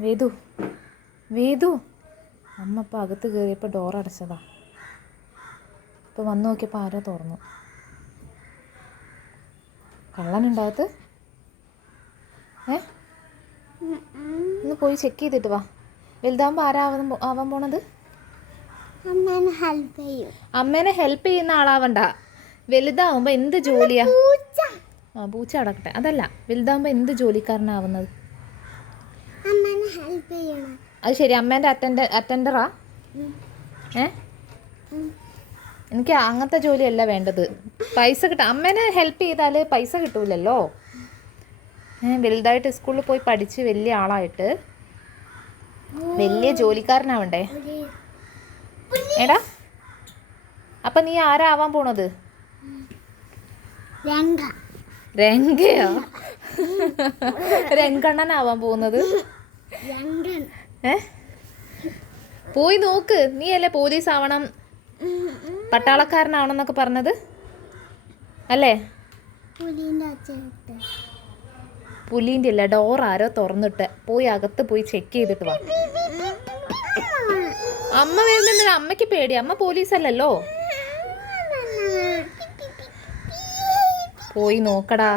വേദു വേദു. അമ്മ ഇപ്പം അകത്ത് കയറിയപ്പോൾ ഡോർ അടച്ചതാ. ഇപ്പോൾ വന്ന് നോക്കിയപ്പോൾ ആരോ തുറന്നു. കള്ളനുണ്ടാകത്ത്? ഏ? ഒന്ന് പോയി ചെക്ക് ചെയ്തിട്ട് വാ. വലുതാകുമ്പോൾ ആരാ ആവാൻ പോണത്? അമ്മേനെ ഹെൽപ്പ് ചെയ്യുന്ന ആളാവണ്ട. വലുതാവുമ്പോൾ എന്ത് ജോലിയാ? പൂച്ച. ആ പൂച്ച അടക്കട്ടെ. അതല്ല വലുതാവുമ്പോൾ എന്ത് ജോലിക്കാരനാവുന്നത്? അത് ശരി. അമ്മേന്റെ അറ്റൻഡ അറ്റൻഡറാ ഏ? എനിക്ക് അങ്ങനത്തെ ജോലിയല്ല വേണ്ടത്. പൈസ കിട്ടും അമ്മേനെ ഹെൽപ്പ് ചെയ്താൽ പൈസ കിട്ടൂലല്ലോ? ഏഹ് വലുതായിട്ട് സ്കൂളിൽ പോയി പഠിച്ച് വലിയ ആളായിട്ട് വലിയ ജോലിക്കാരനാവണ്ടേ? എടാ അപ്പം നീ ആരാ ആവാൻ പോണത്? രംഗ. രംഗയോ? രംഗണ്ണനാവാൻ പോകുന്നത് ഏ? പോയി നോക്ക്. നീ അല്ലേ പോലീസ് ആവണം പട്ടാളക്കാരനാവണം എന്നൊക്കെ പറഞ്ഞത്? അല്ലേ? പുലിന്റെ അല്ല ഡോർ ആരോ തുറന്നിട്ട് പോയി അകത്ത് പോയി ചെക്ക് ചെയ്തിട്ട് വാ. അമ്മ വരുന്നുണ്ടെങ്കിൽ അമ്മയ്ക്ക് പേടി. അമ്മ പോലീസ് അല്ലല്ലോ പോയി നോക്കടാ.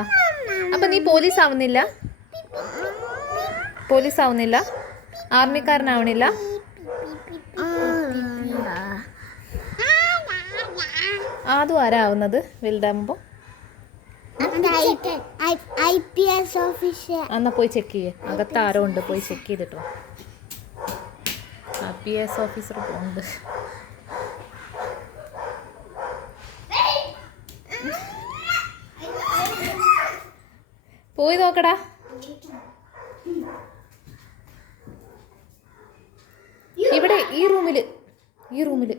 അപ്പൊ നീ പോലീസ് ആവുന്നില്ല പോലീസ് ആവുന്നില്ല ആർമിക്കാരനാവണില്ല ആദ്യം ആരാ ആവുന്നത് വലുതാകുമ്പോൾ ഐ പി എസ് ഓഫീസർ എന്നാ പോയി ചെക്ക് ചെയ്യേ. അകത്ത് ആരോ ഉണ്ട്. പോയി ചെക്ക് ചെയ്തിട്ടോ. ഐ പി എസ് ഓഫീസർ പോണ്ട് പോയി നോക്കടാ. ഈ റൂമിൽ ഈ റൂമിൽ.